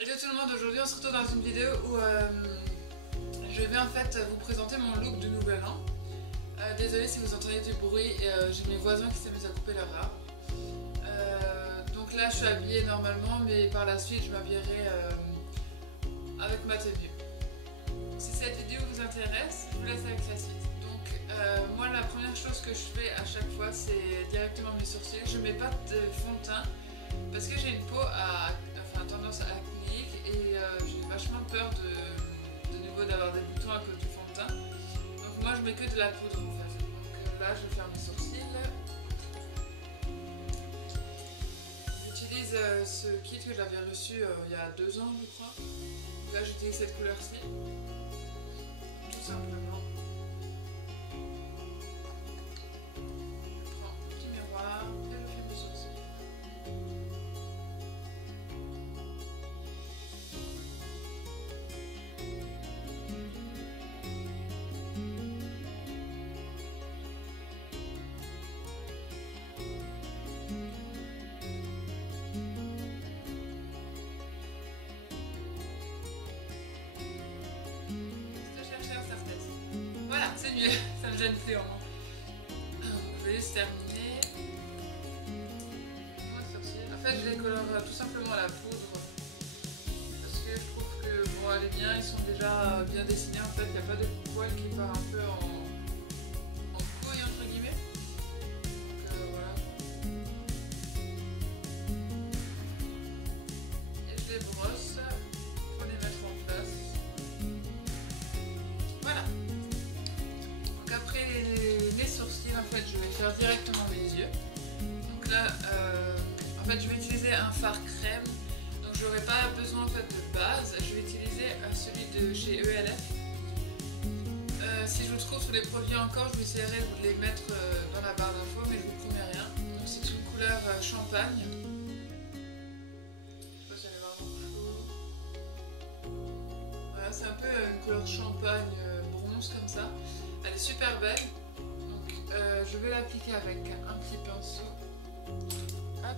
Hello tout le monde, aujourd'hui on se retrouve dans une vidéo où je vais en fait vous présenter mon look de nouvel an. Désolée si vous entendez du bruit, j'ai mes voisins qui s'amusent à couper leur arbre. Donc là je suis habillée normalement, mais par la suite je m'habillerai avec ma tenue. Si cette vidéo vous intéresse, je vous laisse avec la suite. Donc moi la première chose que je fais à chaque fois c'est directement mes sourcils. Je mets pas de fond de teint parce que j'ai une peau tendance acnéique et j'ai vachement peur de nouveau d'avoir des boutons à cause du fond de teint. Donc moi je mets que de la poudre en fait. Donc là je vais faire mes sourcils. J'utilise ce kit que j'avais reçu il y a 2 ans je crois. Donc là j'utilise cette couleur-ci. Tout simplement. Je prends un petit miroir et je fais mes sourcils. Voilà, c'est mieux, ça me gêne plus en moins. Je vais juste terminer. En fait, je les colore tout simplement à la poudre. Parce que je trouve que bon, les miens ils sont déjà bien dessinés. En fait, il n'y a pas de poil qui part un peu en couille entre guillemets. Donc voilà. Et je les brosse pour les mettre en place. Voilà. Après les sourcils, en fait, je vais faire directement mes yeux. Donc là, en fait, je vais utiliser un fard crème. Donc je n'aurai pas besoin en fait de base. Je vais utiliser celui de chez ELF. Si je le trouve sur les produits encore, je vais essayer de vous les mettre dans la barre d'infos, mais je vous promets rien. Donc c'est une couleur champagne. Je sais pas si elle est vraiment chaud. Voilà, c'est un peu une couleur champagne bronze comme ça. Elle est super belle, donc je vais l'appliquer avec un petit pinceau. Hop.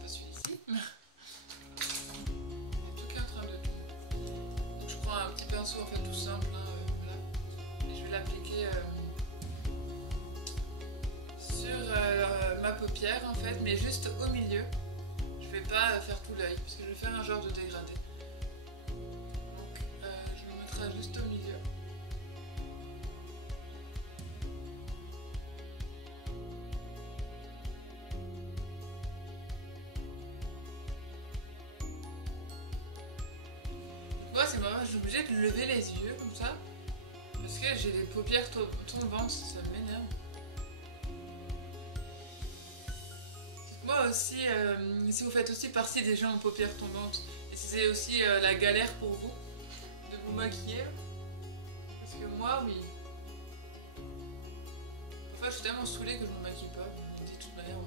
Pas celui-ci. Il y a tout qui est en train de tomber. Donc je prends un petit pinceau en fait tout simple, hein, voilà. Et je vais l'appliquer sur ma paupière en fait, mais juste au milieu. Je vais pas faire tout l'œil parce que je vais faire un genre de dégradé. Donc je le mettrai juste au milieu. Moi c'est marrant, je suis obligée de lever les yeux comme ça parce que j'ai les paupières tombantes, ça m'énerve. Moi aussi, si vous faites aussi partie des gens aux paupières tombantes et si c'est aussi la galère pour vous de vous maquiller, parce que moi oui. Parfois je suis tellement saoulée que je me maquille pas, je me dis de toute manière.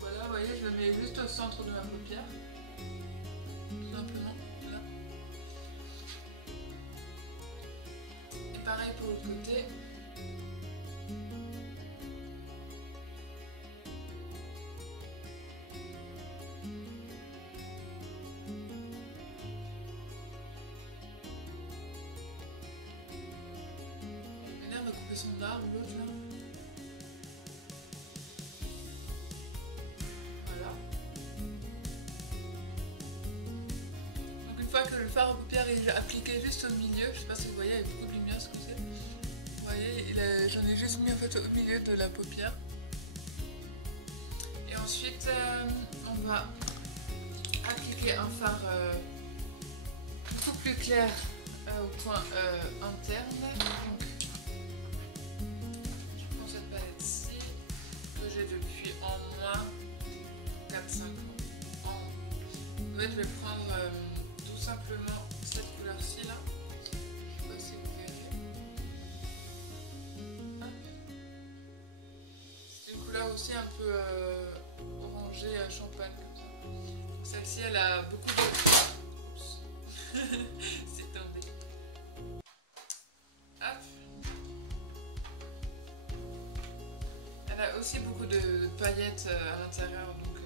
Voilà, vous voyez, je le mets juste au centre de ma paupière. Tout simplement, là. Et pareil pour l'autre côté. Il m'énerve de couper son arbre, l'autre là. Une fois que le fard à paupières est appliqué juste au milieu, je sais pas si vous voyez, il y a beaucoup de lumière ce côté. Vous voyez, j'en ai juste mis en fait au milieu de la paupière. Et ensuite, on va appliquer un fard beaucoup plus clair au point interne. Donc, je prends cette palette-ci que j'ai depuis en moins 4-5 ans. En fait, je vais prendre tout simplement cette couleur-ci là. Je sais pas si vous verrez. C'est une couleur aussi un peu orangée champagne comme ça. Celle-ci elle a beaucoup de... Oups. C'est tombé. Hop. Elle a aussi beaucoup de paillettes à l'intérieur, donc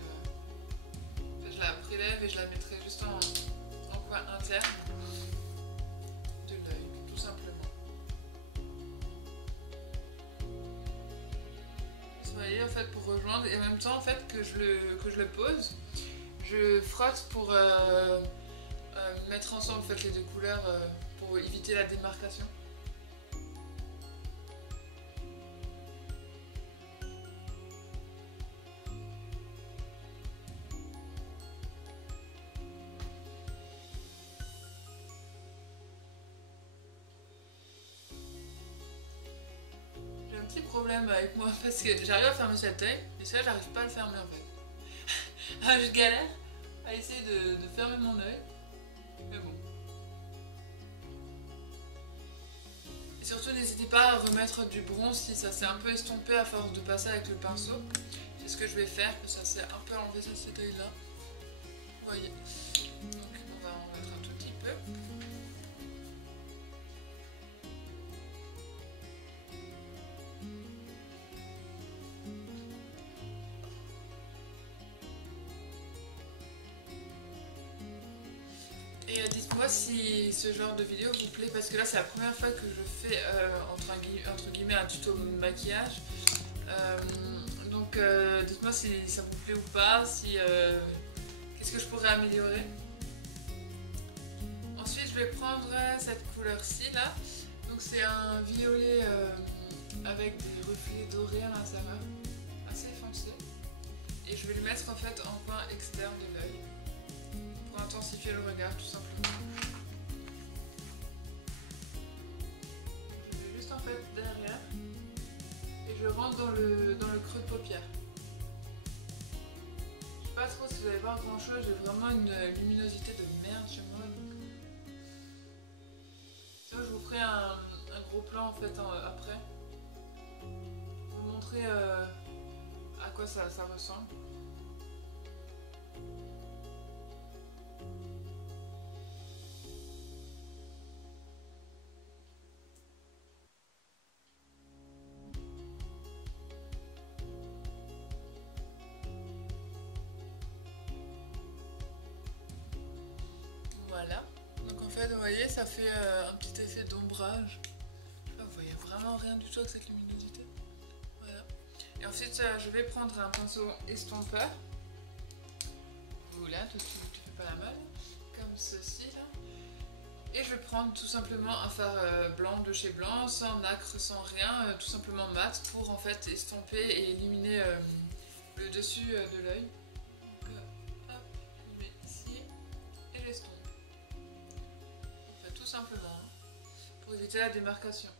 je la prélève et je la mettrai juste en coin interne de l'œil, tout simplement. Vous voyez, en fait, pour rejoindre, et en même temps en fait que je le pose, je frotte pour mettre ensemble en fait les deux couleurs pour éviter la démarcation. J'ai un petit problème avec moi parce que j'arrive à fermer cet œil, mais ça j'arrive pas à le fermer en fait. Je galère à essayer de fermer mon œil, mais bon. Et surtout n'hésitez pas à remettre du bronze si ça s'est un peu estompé à force de passer avec le pinceau. C'est ce que je vais faire, que ça s'est un peu enlevé sur cet œil là. Vous voyez. Donc on va en mettre un tout petit peu. Et dites-moi si ce genre de vidéo vous plaît, parce que là c'est la première fois que je fais entre guillemets un tuto maquillage. Donc dites-moi si ça vous plaît ou pas, si qu'est-ce que je pourrais améliorer. Ensuite je vais prendre cette couleur-ci là. Donc c'est un violet avec des reflets dorés à l'intérieur, assez foncé. Et je vais le mettre en fait en coin externe de l'œil, pour intensifier le regard tout simplement. Je vais juste en fait derrière et je rentre dans le creux de paupière. Je sais pas trop si vous allez voir grand chose, j'ai vraiment une luminosité de merde chez moi. Sinon je vous ferai un gros plan en fait après, pour vous montrer à quoi ça ressemble. Voilà, donc en fait vous voyez ça fait un petit effet d'ombrage. Vous voyez vraiment rien du tout avec cette luminosité. Voilà. Et ensuite je vais prendre un pinceau estompeur. Voilà, tout qui fait pas la mal, comme ceci là. Et je vais prendre tout simplement un fard blanc de chez Blanc, sans nacre, sans rien, tout simplement mat, pour en fait estomper et éliminer le dessus de l'œil. Donc hop, je mets ici et j'estompe. Tout simplement, hein, pour éviter la démarcation.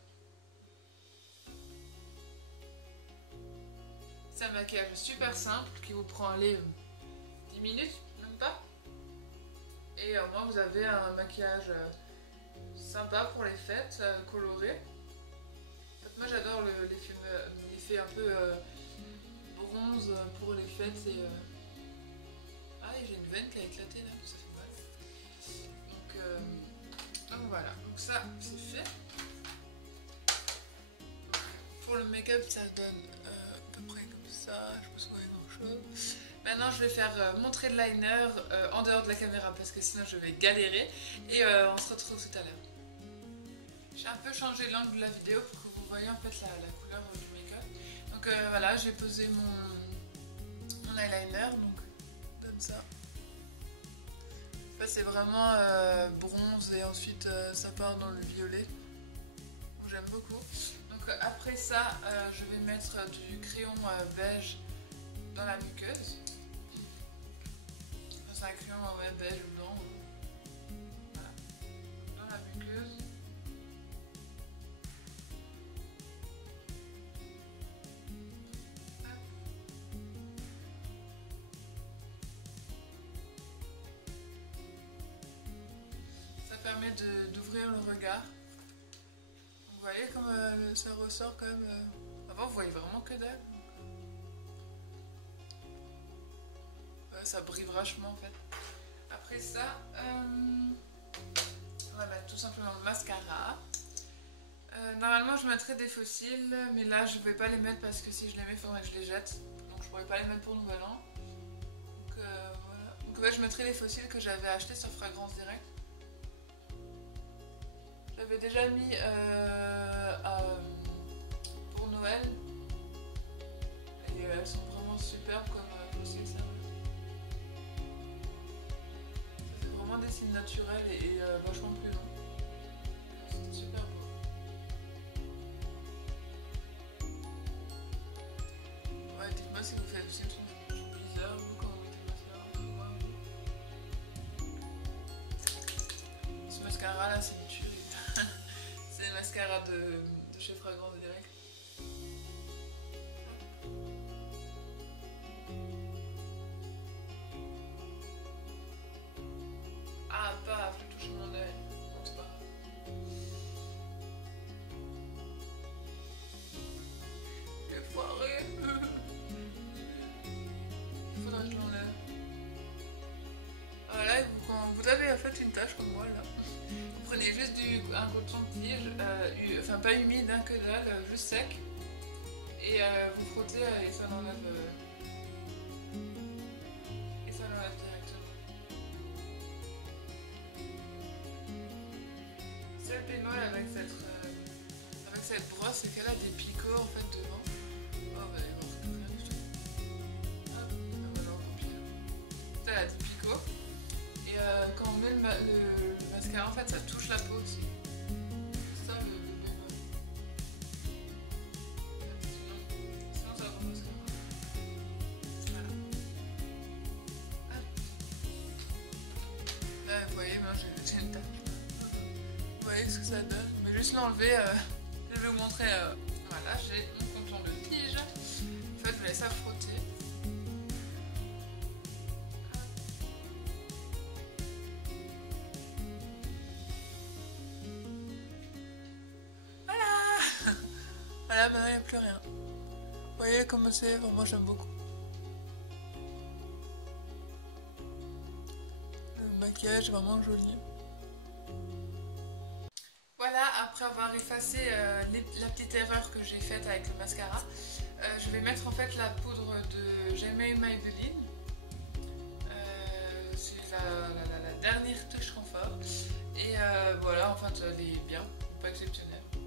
C'est un maquillage super simple qui vous prend les 10 minutes, même pas. Et au moins vous avez un maquillage sympa pour les fêtes, coloré. En fait, moi j'adore l'effet un peu bronze pour les fêtes. Ah, et j'ai une veine qui a éclaté là, ça fait mal. Donc voilà, donc ça c'est fait. Pour le make-up ça donne à peu près comme ça, je pense qu'on voit grand chose. Maintenant je vais faire mon trait de liner en dehors de la caméra parce que sinon je vais galérer. Et on se retrouve tout à l'heure. J'ai un peu changé l'angle de la vidéo pour que vous voyez en fait la couleur du make-up. Donc voilà, j'ai posé mon eyeliner, donc donne ça. C'est vraiment bronze et ensuite ça part dans le violet. J'aime beaucoup. Donc après ça, je vais mettre du crayon beige dans la muqueuse. C'est un crayon beige ou blanc. Voilà. Dans la muqueuse. Permet d'ouvrir le regard. Vous voyez comme ça ressort quand même. Avant vous voyez vraiment que dalle. Ça brille vachement en fait. Après ça, on va mettre tout simplement le mascara. Normalement je mettrais des faux cils, mais là je vais pas les mettre parce que si je les mets il faudrait que je les jette. je pourrais pas les mettre pour Nouvel An. Donc voilà. Donc ouais, je mettrai les fossiles que j'avais achetés sur Fragrance Direct. J'avais déjà mis pour Noël. Et elles sont vraiment superbes comme fossiles, ça. Ça fait vraiment des cils naturels et vachement plus longs. C'était super beau. Ouais, dites-moi si vous faites aussi le truc bizarre, vous, quand vous mettez le mascara. Ce mascara là, c'est une tuerie. C'est le mascara de chez Fragrance Direct. Ah, paf, je touche mon œil. Bon, c'est pas grave. J'ai foiré. Il faudrait que je l'enlève. Voilà, quand vous avez en fait une tache comme moi là, vous prenez juste un coton-tige, enfin pas humide, hein, que dalle, juste sec, et vous frottez et ça l'enlève. Et ça l'enlève directement. Seul bémol avec cette brosse, c'est qu'elle a des picots en fait devant. Oh bah non, rien du tout. Hop, on va voir en pire. Elle a des picots. Et quand on met le mascara, en fait, ça touche la peau aussi. C'est ça le bémol. Sinon ça va pas le mascara. Voilà. Là, vous voyez, moi j'ai une tache. Vous voyez ce que ça donne. Je vais juste l'enlever. Je vais vous montrer. Voilà, j'ai mon contour de tige. En fait, je vais laisser ça frotter. Voilà, bah il n'y a plus rien. Vous voyez comment c'est, enfin, moi j'aime beaucoup. Le maquillage est vraiment joli. Voilà, après avoir effacé la petite erreur que j'ai faite avec le mascara, je vais mettre en fait la poudre de Jamais Maybelline. C'est la dernière touche confort. Et voilà, en fait elle est bien, pas exceptionnelle. Donc,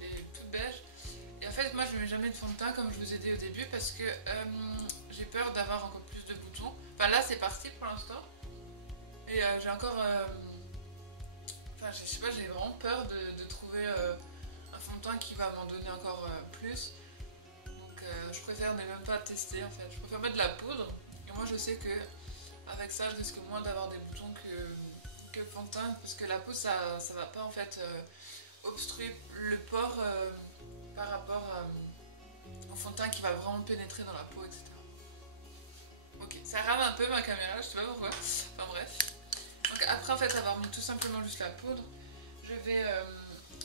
elle est toute beige. Et en fait, moi je ne mets jamais de fond de teint comme je vous ai dit au début parce que j'ai peur d'avoir encore plus de boutons. Enfin là c'est parti pour l'instant. Et j'ai encore... Enfin je sais pas, j'ai vraiment peur de trouver un fond de teint qui va m'en donner encore plus. Donc je préfère ne même pas tester en fait. Je préfère mettre de la poudre. Et moi je sais que avec ça je risque moins d'avoir des boutons que le fond de teint. Parce que la poudre ça va pas en fait obstruer le pore par rapport au fond de teint qui va vraiment pénétrer dans la peau, etc. Ok, ça rame un peu ma caméra, je sais pas pourquoi. Enfin bref. Donc après en fait avoir mis tout simplement juste la poudre, je vais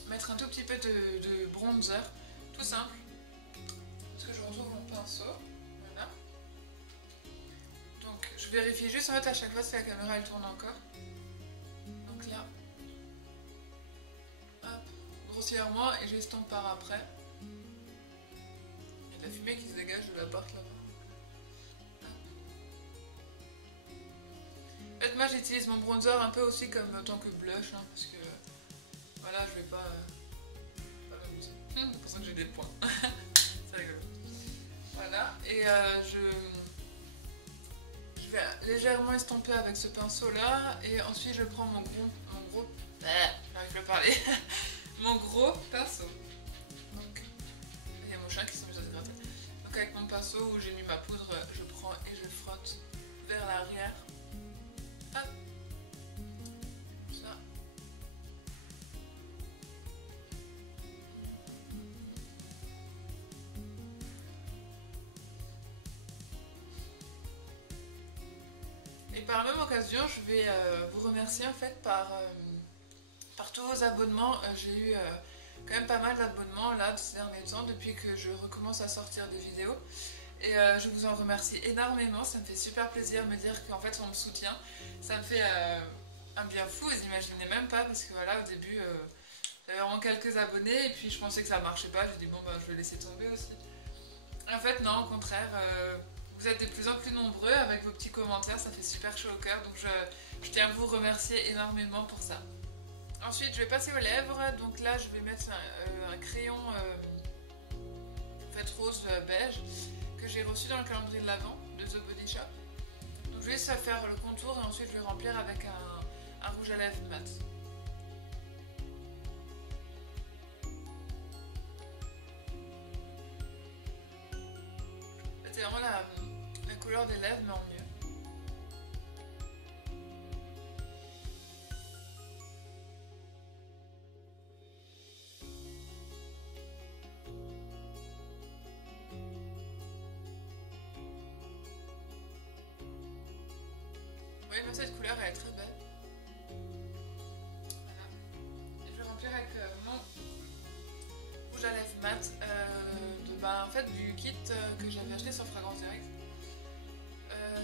mettre un tout petit peu de bronzer, tout simple. Parce que je retrouve mon pinceau. Voilà. Donc je vérifie juste en fait à chaque fois si la caméra elle tourne encore. Donc là. Hop, grossièrement et j'estompe par après. Il y a de la fumée qui se dégage de la porte là-bas. En fait, moi j'utilise mon bronzer un peu aussi comme en tant que blush, hein, parce que voilà, je vais pas m'amuser. C'est pour ça que j'ai des points. C'est rigolo. Voilà, et je vais légèrement estomper avec ce pinceau là, et ensuite je prends mon gros j'arrive plus à parler. Mon gros pinceau. Donc, il y a mon chat qui s'amuse à se gratter. Donc avec mon pinceau où j'ai mis ma poudre, je prends et je frotte vers l'arrière. Hop. Ça. Et par la même occasion, je vais vous remercier en fait par tous vos abonnements. J'ai eu quand même pas mal d'abonnements là ces derniers temps depuis que je recommence à sortir des vidéos. Et je vous en remercie énormément, ça me fait super plaisir de me dire qu'en fait on me soutient. Ça me fait un bien fou, vous imaginez même pas, parce que voilà, au début j'avais vraiment quelques abonnés et puis je pensais que ça marchait pas, j'ai dit bon bah je vais laisser tomber aussi. Et en fait non, au contraire, vous êtes de plus en plus nombreux avec vos petits commentaires, ça fait super chaud au cœur, donc je tiens à vous remercier énormément pour ça. Ensuite je vais passer aux lèvres, donc là je vais mettre un crayon en fait rose beige que j'ai reçu dans le calendrier de l'Avent de The Body Shop. Donc je vais juste faire le contour et ensuite je vais remplir avec un rouge à lèvres mat. C'est vraiment la couleur des lèvres mais en mieux. Oui, mais cette couleur elle est très belle. Voilà. Et je vais remplir avec mon rouge à lèvres mat en fait, du kit que j'avais acheté sur Fragrance Direct.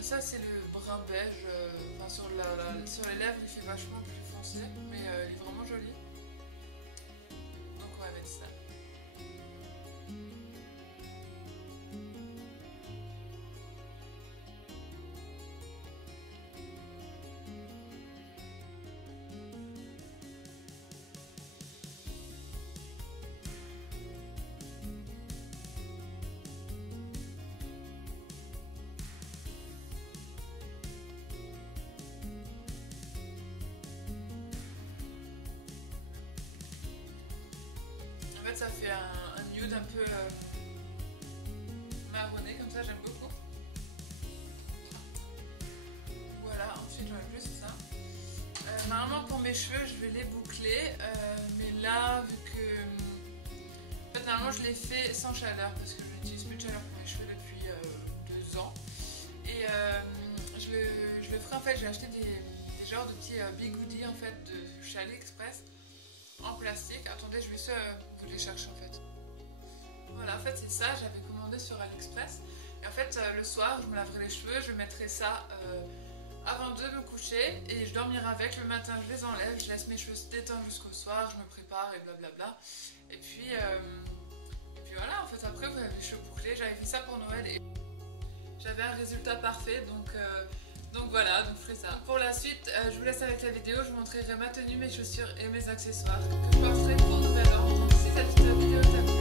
Ça c'est le brun beige, sur les lèvres il fait vachement plus foncé, mais il est vraiment joli. Donc on va mettre ça. En fait ça fait un nude un peu marronné comme ça, j'aime beaucoup. Voilà, ensuite j'aurai plus ça. Normalement pour mes cheveux je vais les boucler, mais là vu que... En fait normalement je les fais sans chaleur parce que je n'utilise plus de chaleur pour mes cheveux depuis 2 ans. Et je le ferai en fait, j'ai acheté des genres de petits bigoudis en fait de chez AliExpress en plastique. Attendez, je vais vous les chercher en fait. Voilà, en fait c'est ça, j'avais commandé sur AliExpress. Et en fait le soir je me laverai les cheveux, je mettrai ça avant de me coucher et je dormirai avec. Le matin je les enlève, je laisse mes cheveux se détendre jusqu'au soir, je me prépare et blablabla. Et puis voilà, en fait après vous avez les cheveux bouclés. J'avais fait ça pour Noël et j'avais un résultat parfait, donc voilà, donc je ferai ça. Pour la suite, je vous laisse avec la vidéo, je vous montrerai ma tenue, mes chaussures et mes accessoires que je porterai pour Nouvel An. Donc si cette vidéo t'a plu,